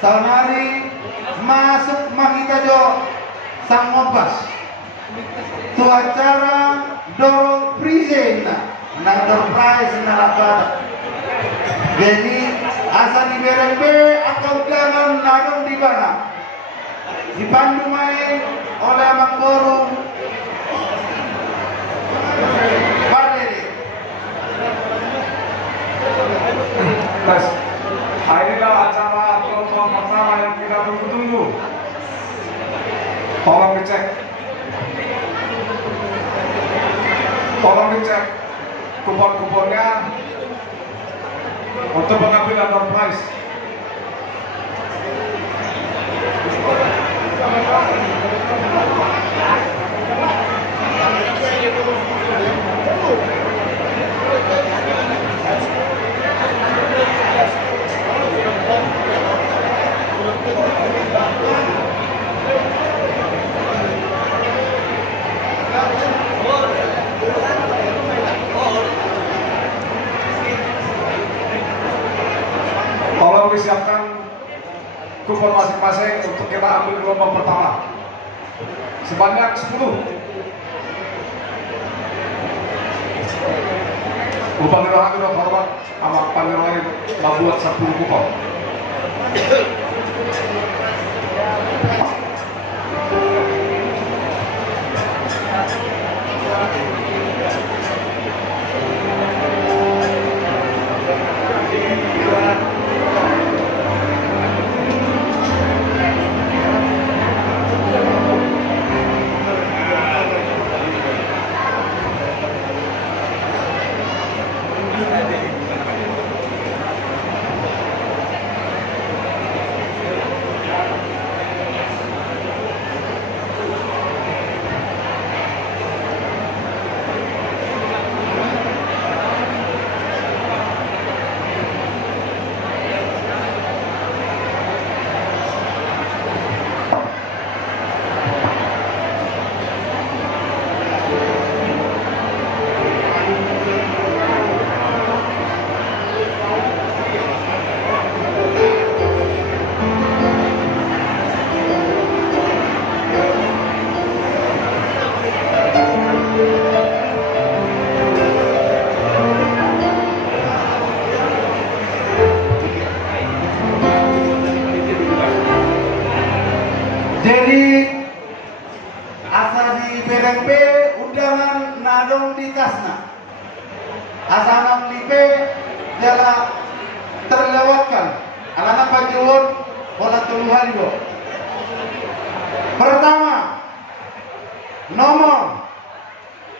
Saunari masuk Mahitajo sang ngobas tu acara do present na surprise na lapat jadi asa di berebe atau jangan nagong di mana dipandu main oleh Amang Boru Padere Tes. Nah, inilah acara kelompok pertama yang kita tunggu-tunggu. Tolong dicek. Tolong dicek kupon-kuponnya untuk pengambilan door prize. Tolong disiapkan kupon masing-masing untuk kita ambil gelombang pertama sebanyak 10. Upang Rohani hormat amak pangeran membuat 10 kupon. Jadi asa di BRP undangan nadong di tasna. Asa nang lipe jala terlewatkan. Alana panjulun wala tuluhan go. Pertama nomor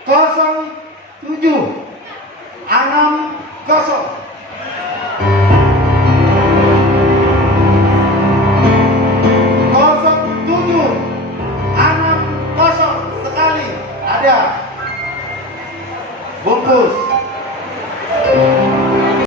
07 60 sekali ada bungkus